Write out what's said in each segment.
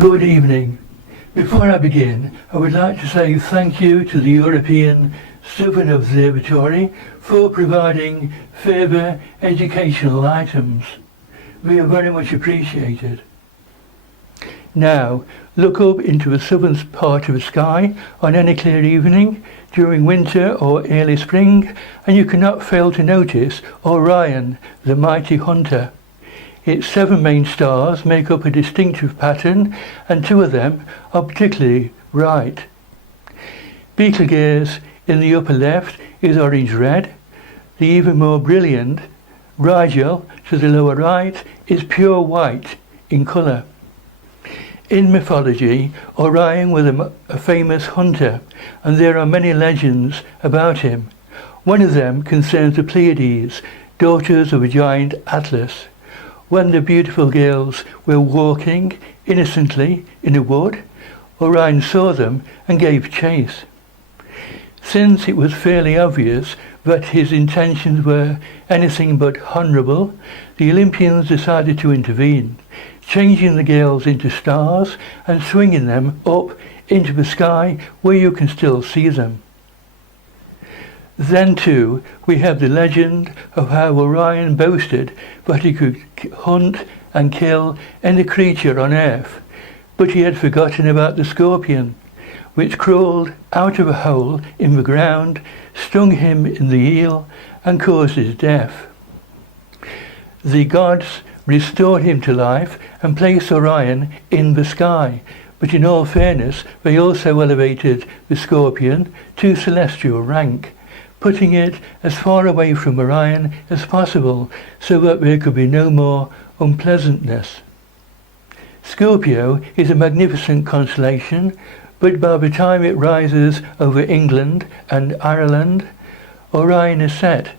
Good evening. Before I begin, I would like to say thank you to the European Southern Observatory for providing further educational items. We are very much appreciated. Now, look up into the southern part of the sky on any clear evening during winter or early spring, and you cannot fail to notice Orion, the mighty hunter. Its 7 main stars make up a distinctive pattern, and 2 of them are particularly bright. Betelgeuse in the upper left is orange-red. The even more brilliant Rigel to the lower right is pure white in colour. In mythology, Orion was a famous hunter, and there are many legends about him. One of them concerns the Pleiades, daughters of a giant Atlas. When the beautiful girls were walking innocently in a wood, Orion saw them and gave chase. Since it was fairly obvious that his intentions were anything but honourable, the Olympians decided to intervene, changing the girls into stars and swinging them up into the sky where you can still see them. Then too, we have the legend of how Orion boasted that he could hunt and kill any creature on earth, but he had forgotten about the scorpion, which crawled out of a hole in the ground, stung him in the heel, and caused his death. The gods restored him to life and placed Orion in the sky, but in all fairness, they also elevated the scorpion to celestial rank, putting it as far away from Orion as possible so that there could be no more unpleasantness. Scorpio is a magnificent constellation, but by the time it rises over England and Ireland, Orion is set,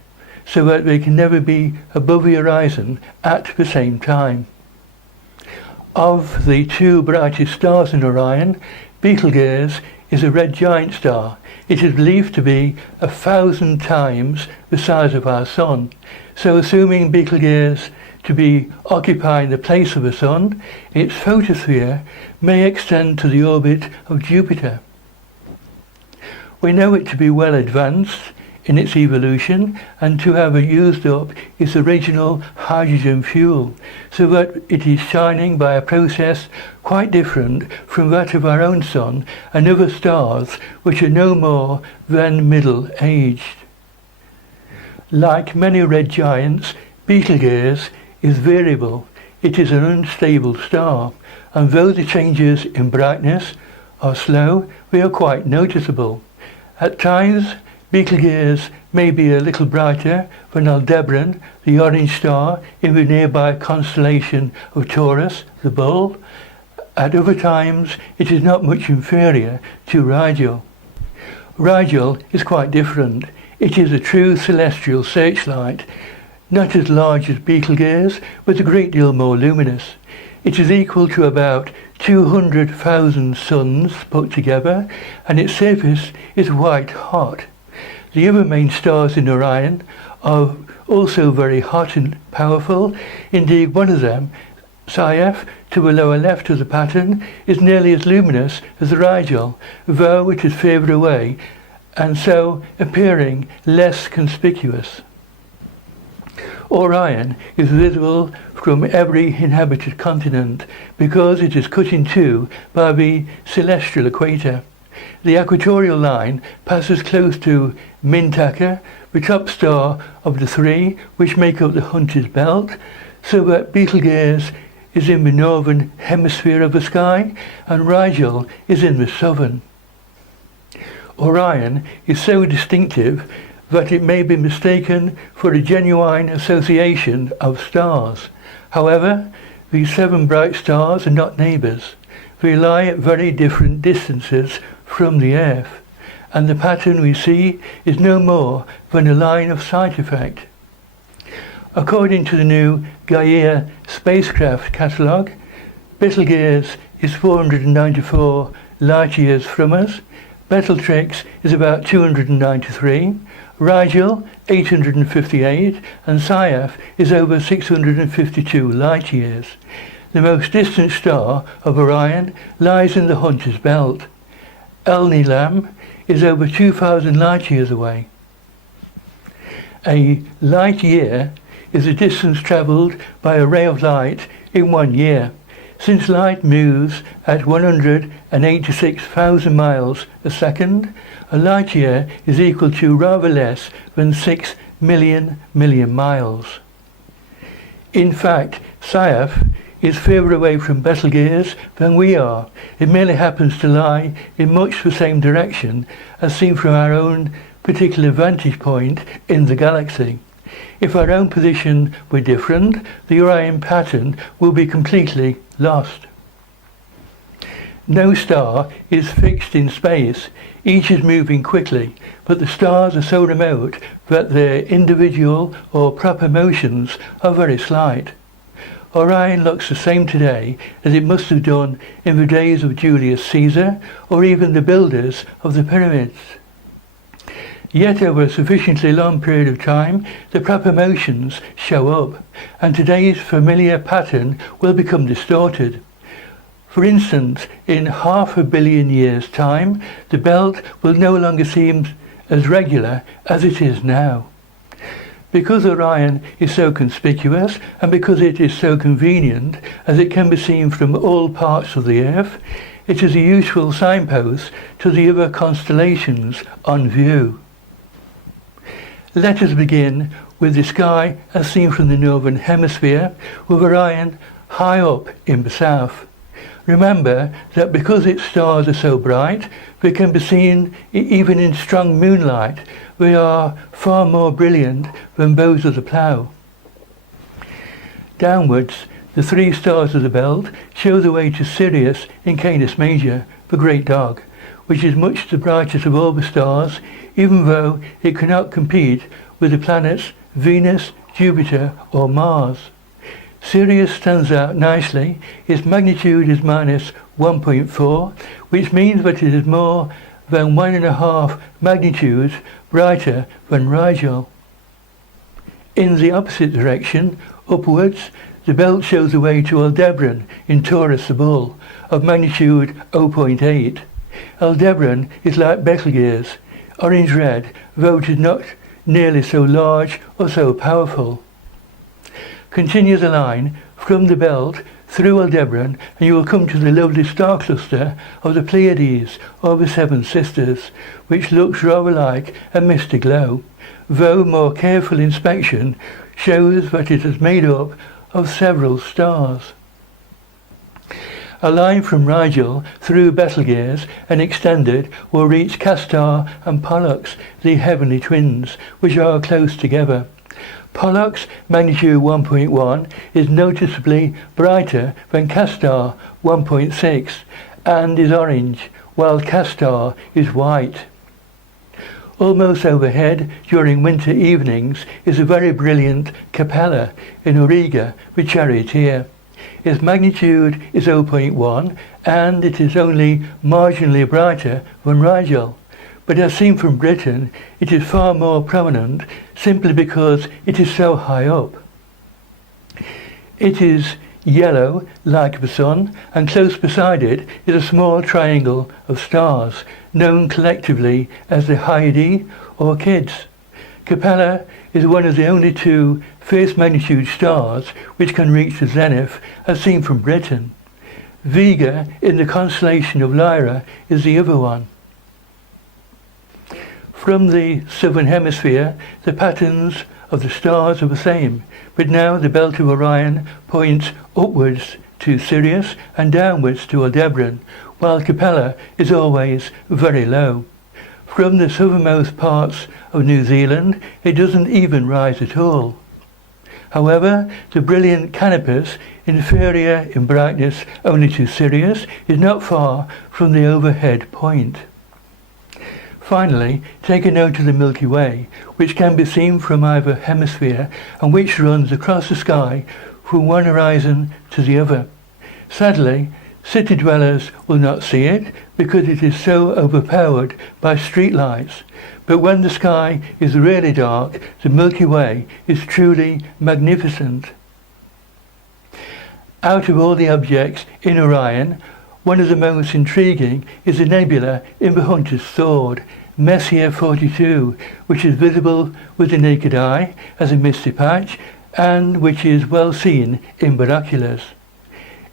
so that they can never be above the horizon at the same time. Of the 2 brightest stars in Orion, Betelgeuse is a red giant star. It is believed to be 1,000 times the size of our Sun, so assuming Betelgeuse to be occupying the place of the Sun, its photosphere may extend to the orbit of Jupiter. We know it to be well advanced in its evolution and to have used up its original hydrogen fuel, so that it is shining by a process quite different from that of our own Sun and other stars which are no more than middle-aged. Like many red giants, Betelgeuse is variable. It is an unstable star, and though the changes in brightness are slow, they are quite noticeable. At times, Betelgeuse may be a little brighter than Aldebaran, the orange star in the nearby constellation of Taurus, the Bull. At other times, it is not much inferior to Rigel. Rigel is quite different. It is a true celestial searchlight, not as large as Betelgeuse, but a great deal more luminous. It is equal to about 200,000 suns put together, and its surface is white hot. The other main stars in Orion are also very hot and powerful. Indeed, one of them, Scythe, to the lower left of the pattern, is nearly as luminous as Rigel, though it is further away, and so appearing less conspicuous. Orion is visible from every inhabited continent because it is cut in 2 by the celestial equator. The equatorial line passes close to Mintaka, the top star of the 3 which make up the Hunter's Belt, so that Betelgeuse is in the northern hemisphere of the sky and Rigel is in the southern. Orion is so distinctive that it may be mistaken for a genuine association of stars. However, these 7 bright stars are not neighbours. They lie at very different distances from the Earth, and the pattern we see is no more than a line of sight effect. According to the new Gaia spacecraft catalogue, Betelgeuse is 494 light-years from us, Betelgeuse is about 293, Rigel 858, and Scythe is over 652 light-years. The most distant star of Orion lies in the Hunter's Belt. Lam is over 2,000 light-years away. A light year is the distance travelled by a ray of light in 1 year. Since light moves at 186,000 miles a second, a light year is equal to rather less than 6 million miles. In fact, Sciath is further away from Betelgeuse than we are. It merely happens to lie in much the same direction as seen from our own particular vantage point in the galaxy. If our own position were different, the Orion pattern will be completely lost. No star is fixed in space. Each is moving quickly, but the stars are so remote that their individual or proper motions are very slight. Orion looks the same today as it must have done in the days of Julius Caesar or even the builders of the pyramids. Yet over a sufficiently long period of time, the proper motions show up, and today's familiar pattern will become distorted. For instance, in 500 million years' time, the belt will no longer seem as regular as it is now. Because Orion is so conspicuous, and because it is so convenient, as it can be seen from all parts of the Earth, it is a useful signpost to the other constellations on view. Let us begin with the sky as seen from the northern hemisphere, with Orion high up in the south. Remember that because its stars are so bright, they can be seen even in strong moonlight. They are far more brilliant than those of the plough. Downwards, the 3 stars of the belt show the way to Sirius in Canis Major, the Great Dog, which is much the brightest of all the stars, even though it cannot compete with the planets Venus, Jupiter or Mars. Sirius stands out nicely. Its magnitude is minus 1.4, which means that it is more than 1.5 magnitudes brighter than Rigel. In the opposite direction, upwards, the belt shows the way to Aldebaran in Taurus the Bull, of magnitude 0.8. Aldebaran is like Betelgeuse, orange-red, though it is not nearly so large or so powerful. Continue the line from the belt through Aldebaran and you will come to the lovely star cluster of the Pleiades or the Seven Sisters, which looks rather like a misty glow, though more careful inspection shows that it is made up of several stars. A line from Rigel through Betelgeuse and extended will reach Castor and Pollux, the heavenly twins, which are close together. Pollux, magnitude 1.1, is noticeably brighter than Castor, 1.6, and is orange, while Castor is white. Almost overhead during winter evenings is a very brilliant Capella in Auriga, the charioteer. Its magnitude is 0.1 and it is only marginally brighter than Rigel, but as seen from Britain it is far more prominent simply because it is so high up. It is yellow like the Sun, and close beside it is a small triangle of stars known collectively as the Hyades or Kids. Capella is one of the only 2 first magnitude stars which can reach the zenith as seen from Britain. Vega in the constellation of Lyra is the other one. From the southern hemisphere, the patterns of the stars are the same, but now the belt of Orion points upwards to Sirius and downwards to Aldebaran, while Capella is always very low. From the southernmost parts of New Zealand, it doesn't even rise at all. However, the brilliant Canopus, inferior in brightness only to Sirius, is not far from the overhead point. Finally, take a note of the Milky Way, which can be seen from either hemisphere and which runs across the sky from one horizon to the other. Sadly, city dwellers will not see it because it is so overpowered by streetlights. But when the sky is really dark, the Milky Way is truly magnificent. Out of all the objects in Orion, one of the most intriguing is the nebula in the hunter's sword, Messier 42, which is visible with the naked eye as a misty patch and which is well seen in binoculars.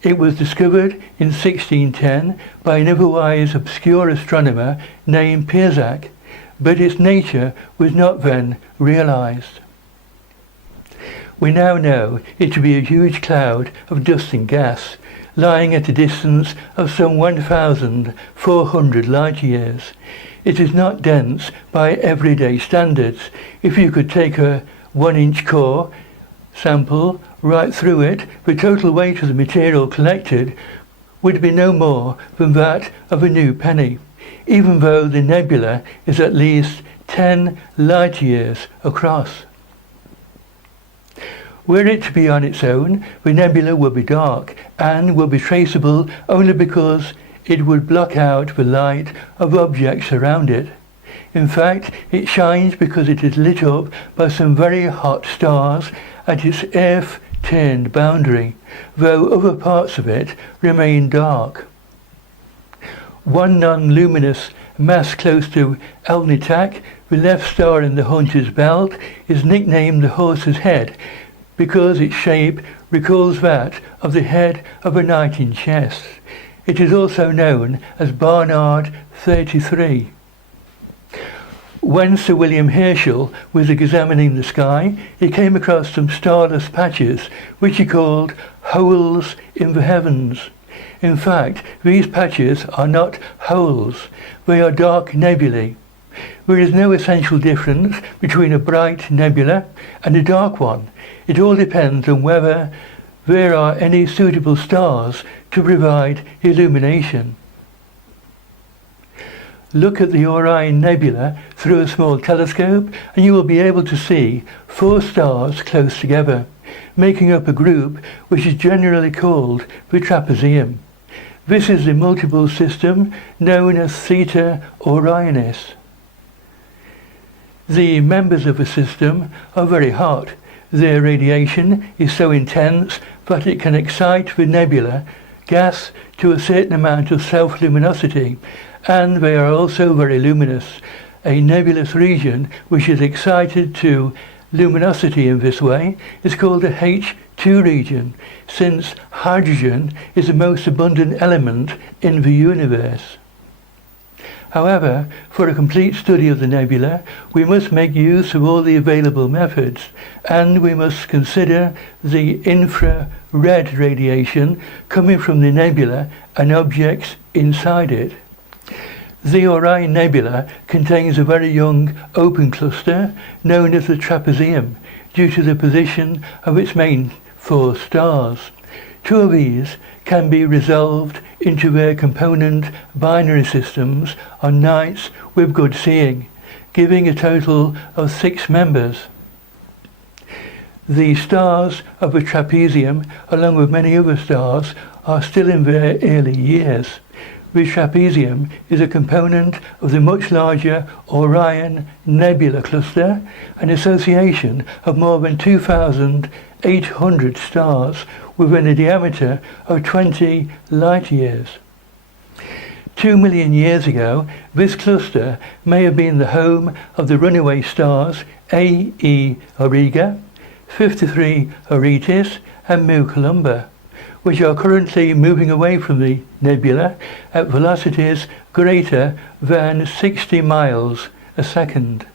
It was discovered in 1610 by an otherwise obscure astronomer named Pearson, but its nature was not then realized. We now know it to be a huge cloud of dust and gas, lying at a distance of some 1,400 light-years. It is not dense by everyday standards. If you could take a 1-inch core sample right through it, the total weight of the material collected would be no more than that of a new penny, even though the nebula is at least 10 light-years across. Were it to be on its own, the nebula would be dark and would be traceable only because it would block out the light of objects around it. In fact, it shines because it is lit up by some very hot stars at its Earth-turned boundary, though other parts of it remain dark. One non-luminous mass close to Alnitak, the left star in the hunter's belt, is nicknamed the horse's head, because its shape recalls that of the head of a knight in chess. It is also known as Barnard 33. When Sir William Herschel was examining the sky, he came across some starless patches, which he called holes in the heavens. In fact, these patches are not holes, they are dark nebulae. There is no essential difference between a bright nebula and a dark one. It all depends on whether there are any suitable stars to provide illumination. Look at the Orion Nebula through a small telescope and you will be able to see 4 stars close together, making up a group which is generally called the trapezium. This is the multiple system known as Theta Orionis. The members of the system are very hot. Their radiation is so intense that it can excite the nebula gas to a certain amount of self-luminosity, and they are also very luminous. A nebulous region which is excited to luminosity in this way is called a H2 region, since hydrogen is the most abundant element in the universe. However, for a complete study of the nebula, we must make use of all the available methods, and we must consider the infrared radiation coming from the nebula and objects inside it. The Orion Nebula contains a very young open cluster known as the trapezium, due to the position of its main 4 stars. 2 of these can be resolved into their component binary systems on nights with good seeing, giving a total of 6 members. The stars of the trapezium, along with many other stars, are still in their early years. The trapezium is a component of the much larger Orion Nebula cluster, an association of more than 2,800 stars within a diameter of 20 light-years. 2 million years ago, this cluster may have been the home of the runaway stars A.E. Auriga, 53 Auritis, and Mu Columba, which are currently moving away from the nebula at velocities greater than 60 miles a second.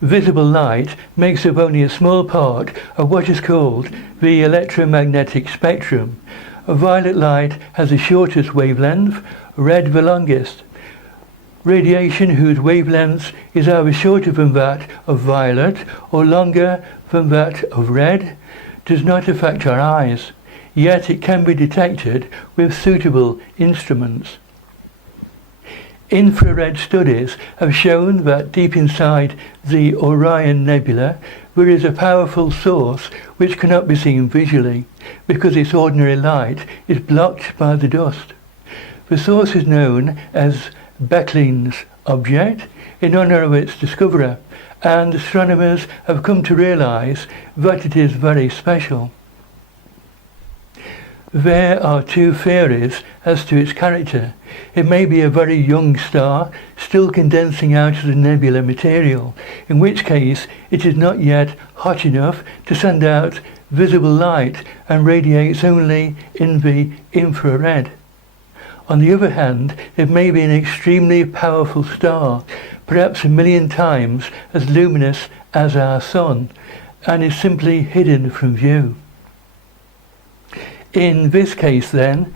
Visible light makes up only a small part of what is called the electromagnetic spectrum. Violet light has the shortest wavelength, red the longest. Radiation whose wavelength is either shorter than that of violet or longer than that of red does not affect our eyes, yet it can be detected with suitable instruments. Infrared studies have shown that deep inside the Orion Nebula there is a powerful source which cannot be seen visually, because its ordinary light is blocked by the dust. The source is known as Becklin's object, in honor of its discoverer, and astronomers have come to realize that it is very special. There are two theories as to its character. It may be a very young star, still condensing out of the nebula material, in which case it is not yet hot enough to send out visible light and radiates only in the infrared. On the other hand, it may be an extremely powerful star, perhaps 1,000,000 times as luminous as our Sun, and is simply hidden from view. In this case then,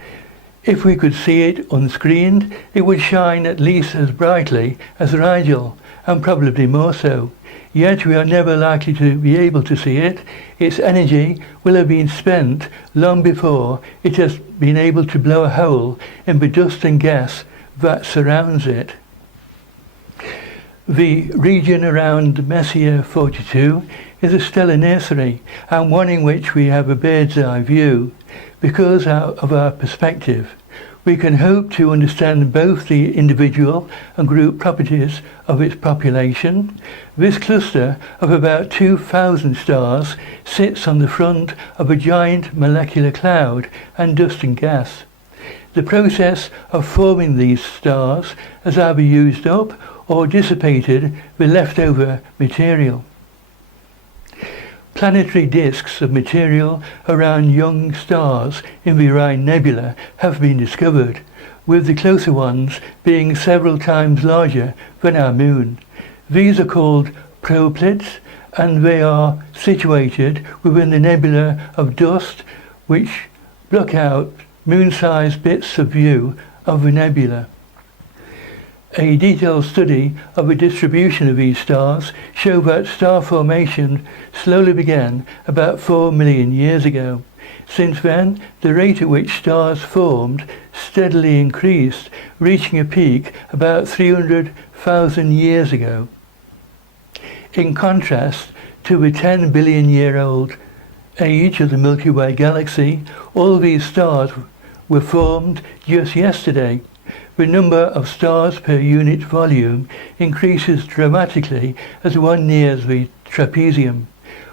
if we could see it unscreened, it would shine at least as brightly as Rigel, and probably more so. Yet we are never likely to be able to see it. Its energy will have been spent long before it has been able to blow a hole in the dust and gas that surrounds it. The region around Messier 42 is a stellar nursery, and one in which we have a bird's eye view. Because of our perspective, we can hope to understand both the individual and group properties of its population. This cluster of about 2,000 stars sits on the front of a giant molecular cloud and dust and gas. The process of forming these stars has either used up or dissipated the leftover material. Planetary disks of material around young stars in the Orion Nebula have been discovered, with the closer ones being several times larger than our Moon. These are called proplets, and they are situated within the nebula of dust which block out Moon-sized bits of view of the nebula. A detailed study of the distribution of these stars show that star formation slowly began about 4 million years ago. Since then, the rate at which stars formed steadily increased, reaching a peak about 300,000 years ago. In contrast to the 10 billion year old age of the Milky Way galaxy, all these stars were formed just yesterday. The number of stars per unit volume increases dramatically as one nears the trapezium,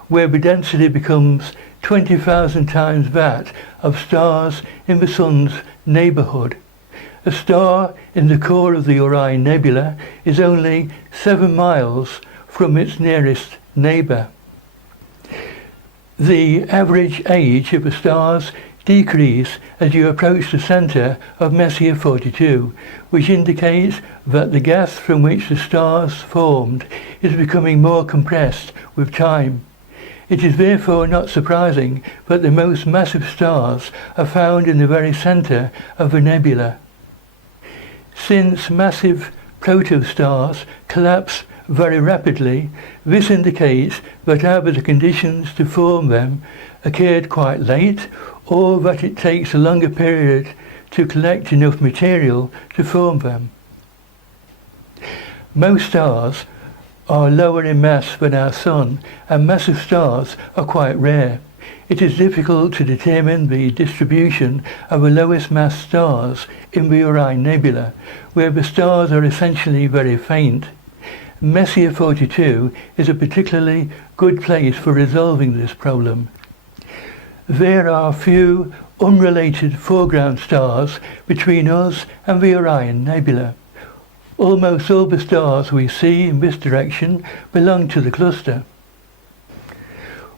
where the density becomes 20,000 times that of stars in the Sun's neighbourhood. A star in the core of the Orion Nebula is only 7 miles from its nearest neighbour. The average age of the stars decrease as you approach the centre of Messier 42, which indicates that the gas from which the stars formed is becoming more compressed with time. It is therefore not surprising that the most massive stars are found in the very centre of the nebula. Since massive protostars collapse very rapidly, this indicates that either the conditions to form them occurred quite late, or that it takes a longer period to collect enough material to form them. Most stars are lower in mass than our Sun, and massive stars are quite rare. It is difficult to determine the distribution of the lowest mass stars in the Orion Nebula, where the stars are essentially very faint. Messier 42 is a particularly good place for resolving this problem. There are few unrelated foreground stars between us and the Orion Nebula. Almost all the stars we see in this direction belong to the cluster.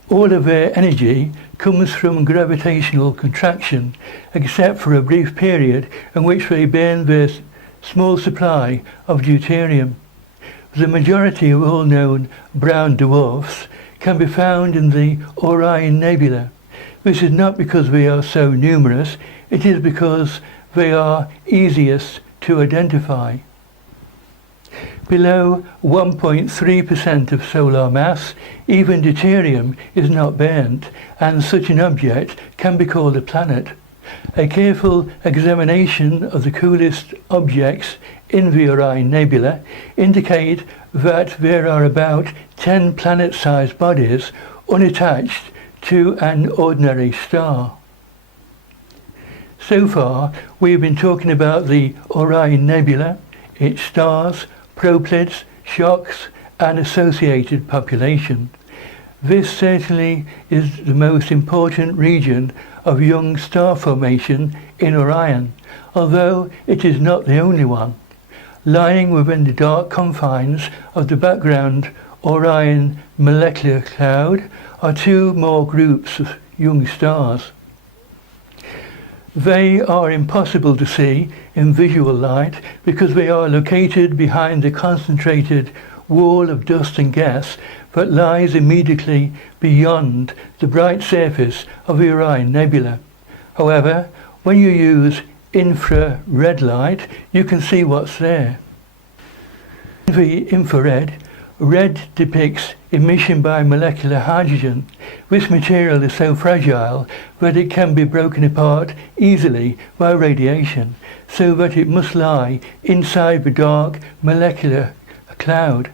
All of their energy comes from gravitational contraction, except for a brief period in which they burn their small supply of deuterium. The majority of all known brown dwarfs can be found in the Orion Nebula. This is not because they are so numerous, it is because they are easiest to identify. Below 1.3% of solar mass, even deuterium is not burnt, and such an object can be called a planet. A careful examination of the coolest objects in the Orion Nebula indicate that there are about 10 planet-sized bodies unattached to an ordinary star. So far, we have been talking about the Orion Nebula, its stars, proplets, shocks, and associated population. This certainly is the most important region of young star formation in Orion, although it is not the only one. Lying within the dark confines of the background Orion molecular cloud are two more groups of young stars. They are impossible to see in visual light because they are located behind the concentrated wall of dust and gas that lies immediately beyond the bright surface of the Orion Nebula. However, when you use infrared light, you can see what's there. In the infrared, red depicts emission by molecular hydrogen. This material is so fragile that it can be broken apart easily by radiation, so that it must lie inside the dark molecular cloud.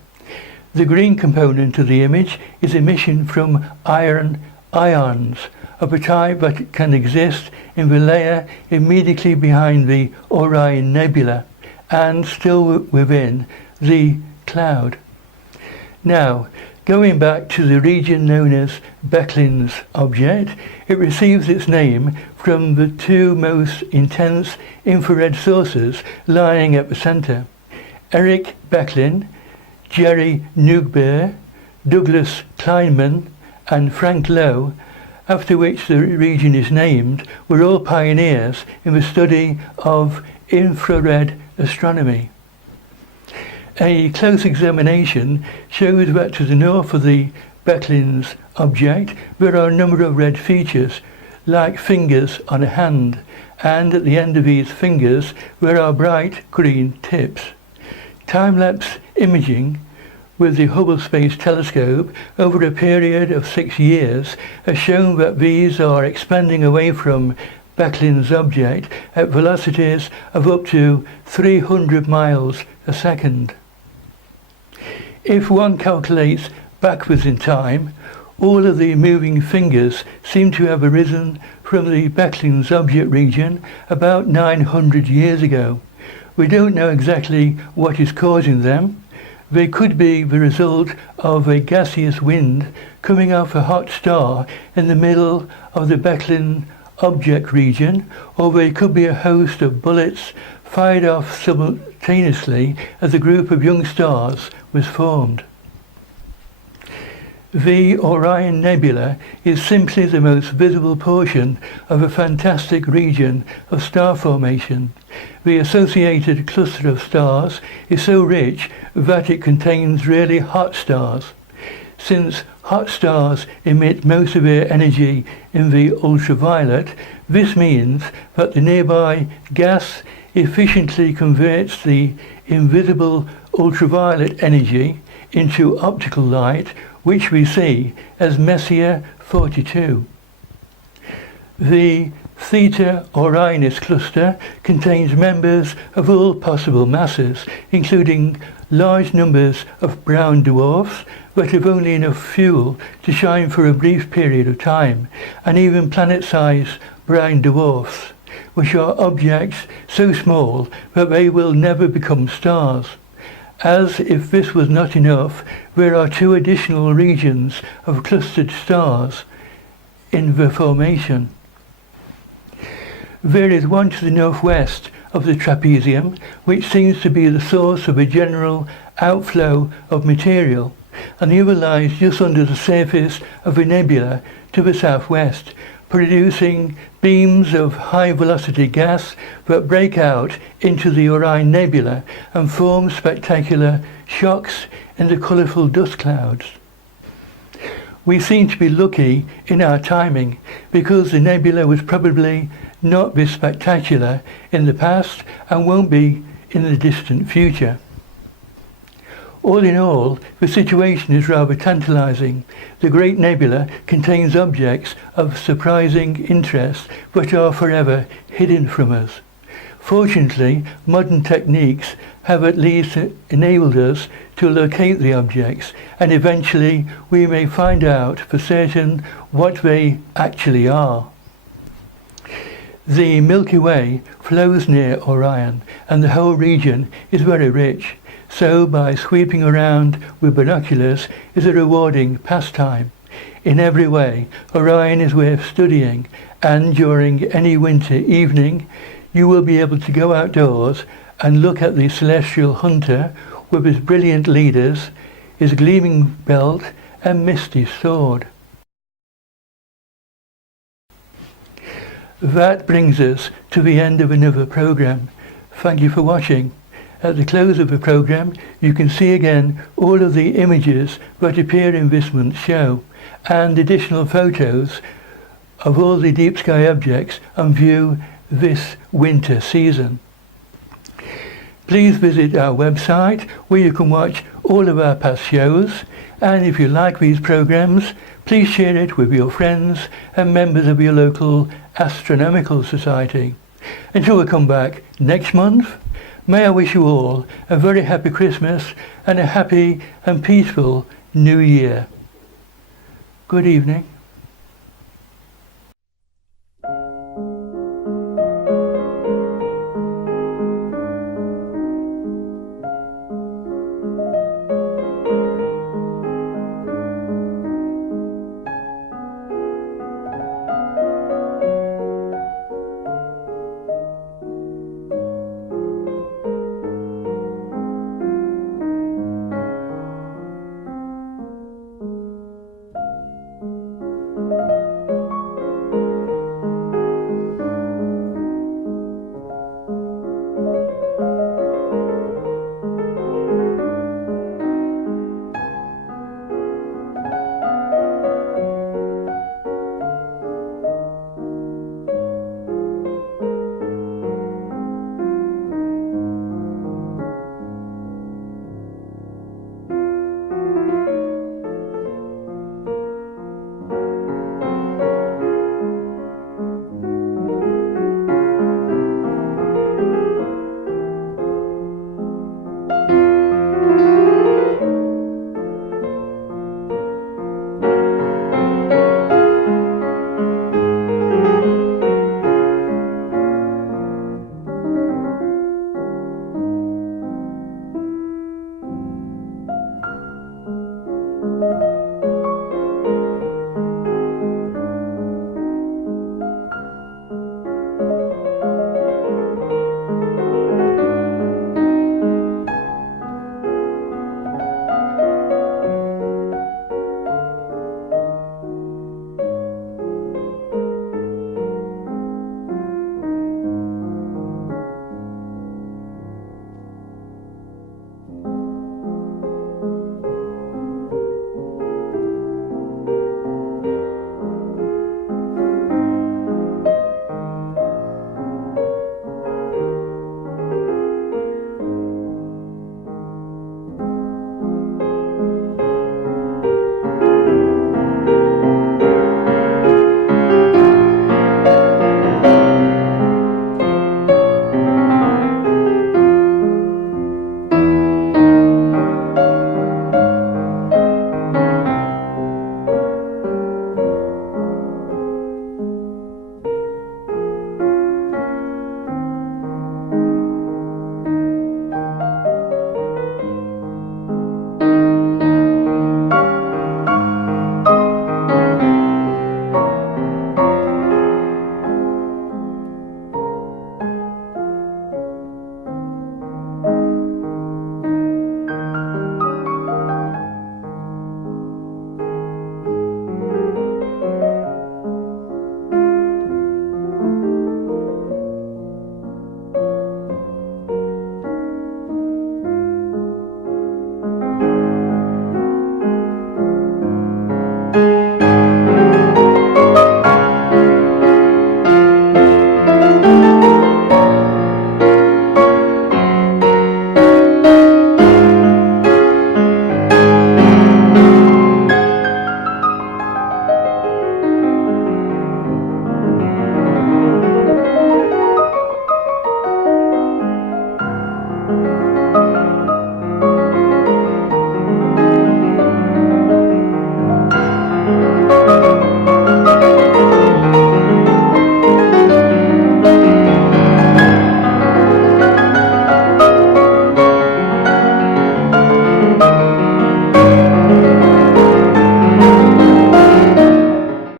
The green component of the image is emission from iron ions, of a type that can exist in the layer immediately behind the Orion Nebula and still within the cloud. Now, going back to the region known as Becklin's object, it receives its name from the two most intense infrared sources lying at the center. Eric Becklin, Jerry Nugbear, Douglas Kleinman, and Frank Lowe, after which the region is named, were all pioneers in the study of infrared astronomy. A close examination shows that to the north of the Becklin's object there are a number of red features, like fingers on a hand, and at the end of these fingers there are bright green tips. Time-lapse imaging with the Hubble Space Telescope over a period of 6 years has shown that these are expanding away from Becklin's object at velocities of up to 300 miles a second. If one calculates backwards in time, all of the moving fingers seem to have arisen from the Becklin's object region about 900 years ago. We don't know exactly what is causing them. They could be the result of a gaseous wind coming off a hot star in the middle of the Becklin object region, or they could be a host of bullets fired off simultaneously as a group of young stars was formed. The Orion Nebula is simply the most visible portion of a fantastic region of star formation. The associated cluster of stars is so rich that it contains really hot stars. Since hot stars emit most of their energy in the ultraviolet, this means that the nearby gas efficiently converts the invisible ultraviolet energy into optical light, which we see as Messier 42. The Theta Orionis cluster contains members of all possible masses, including large numbers of brown dwarfs that have only enough fuel to shine for a brief period of time, and even planet-sized brown dwarfs, which are objects so small that they will never become stars. As if this was not enough, there are two additional regions of clustered stars in the formation. There is one to the northwest of the trapezium, which seems to be the source of a general outflow of material, and the other lies just under the surface of the nebula to the southwest, producing beams of high-velocity gas that break out into the Orion Nebula and form spectacular shocks in the colourful dust clouds. We seem to be lucky in our timing because the nebula was probably not this spectacular in the past and won't be in the distant future. All in all, the situation is rather tantalizing. The Great Nebula contains objects of surprising interest that are forever hidden from us. Fortunately, modern techniques have at least enabled us to locate the objects, and eventually we may find out for certain what they actually are. The Milky Way flows near Orion, and the whole region is very rich. So by sweeping around with binoculars is a rewarding pastime. In every way, Orion is worth studying, and during any winter evening, you will be able to go outdoors and look at the celestial hunter with his brilliant leaders, his gleaming belt and misty sword. That brings us to the end of another program. Thank you for watching. At the close of the program, you can see again all of the images that appear in this month's show, and additional photos of all the deep sky objects on view this winter season. Please visit our website where you can watch all of our past shows, and if you like these programs, please share it with your friends and members of your local astronomical society. Until we come back next month, may I wish you all a very happy Christmas and a happy and peaceful New Year. Good evening.